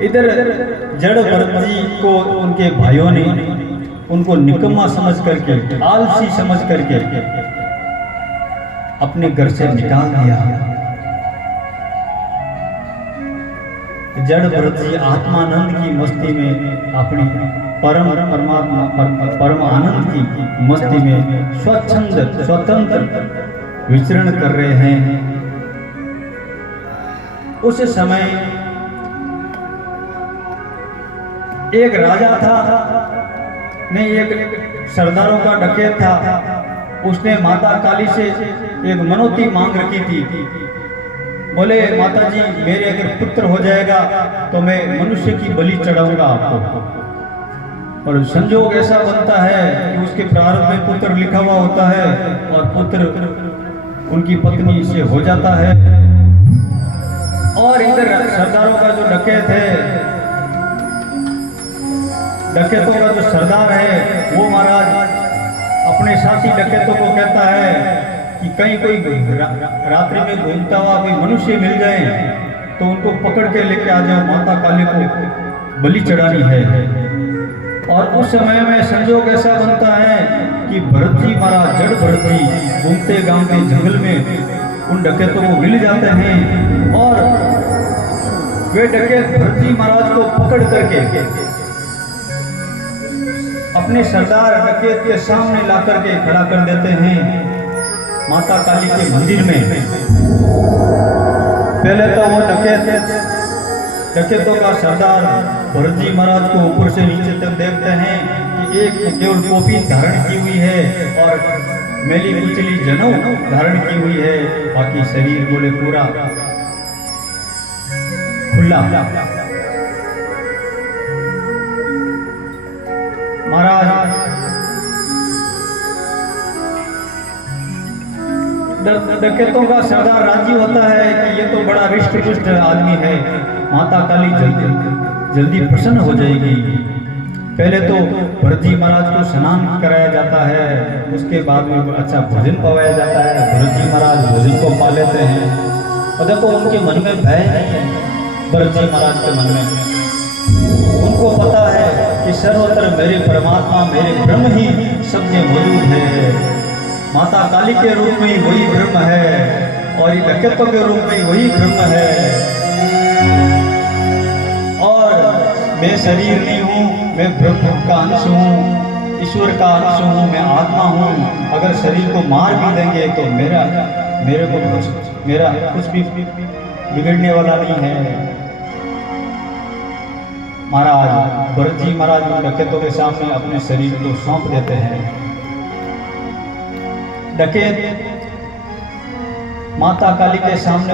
इधर जड़ भरत जी को उनके भाइयों ने उनको निकम्मा समझ करके, आलसी समझ करके अपने घर से निकाल दिया। जड़ भरत जी आत्मानंद की मस्ती में, अपनी परम आनंद की मस्ती में स्वतंत्र विचरण कर रहे हैं। उस समय एक राजा था, नहीं एक सरदारों का डकैत था, उसने माता काली से एक मनौती मांग रखी थी। बोले माता जी मेरे अगर पुत्र हो जाएगा तो मैं मनुष्य की बलि चढ़ाऊंगा आपको। और संजोग ऐसा बनता है कि उसके प्रारंभ में पुत्र लिखा हुआ होता है और पुत्र उनकी पत्नी से हो जाता है। और इधर सरदारों का जो डकैत है, डकैतों का जो सरदार है, वो महाराज अपने साथी डकैतों को कहता है कि कहीं कोई रात्रि में घूमता हुआ कोई मनुष्य मिल जाए तो उनको पकड़ के लेके आ जाओ, माता काली को बलि चढ़ानी है। और उस समय में संजोग ऐसा बनता है कि भरत जी महाराज, जड़ भरत जी घूमते गांवते जंगल में उन डकैतों को मिल जाते हैं और वे डकैत भरत जी महाराज को पकड़ करके अपने सरदार डकैत के सामने ला करके खड़ा कर देते हैं माता काली के मंदिर में। पहले तो वो डकैतों का सरदार भरत जी महाराज को ऊपर से नीचे तक देखते हैं कि एक केवल टोपी धारण की हुई है और मैली कुचली जनेऊ धारण की हुई है, बाकी शरीर बोले पूरा खुला। महाराज डकैतों का सरदार राजी होता है कि ये तो बड़ा रिष्ट पुष्ट आदमी है, माता काली जल्दी प्रसन्न हो जाएगी। पहले तो भरत जी महाराज को स्नान कराया जाता है, उसके बाद में अच्छा भोजन पवाया जाता है। भरत जी महाराज भोजन को पा लेते हैं और देखो उनके मन में भय नहीं है। भरत जी महाराज के मन में उनको पता है कि सर्वत्र मेरे परमात्मा, मेरे ब्रह्म ही सब में मौजूद है। माता काली के रूप में ही वही ब्रह्म है और ये डकैतों के रूप में ही वही ब्रह्म है। और मैं शरीर नहीं हूँ, मैं ब्रह्म का अंश हूँ, ईश्वर का अंश हूँ, मैं आत्मा हूँ। अगर शरीर को मार भी देंगे तो मेरा कुछ भी बिगड़ने वाला नहीं है। महाराज भरत जी महाराज डकैतों के सामने अपने शरीर को सौंप देते हैं। डकैत माता काली के सामने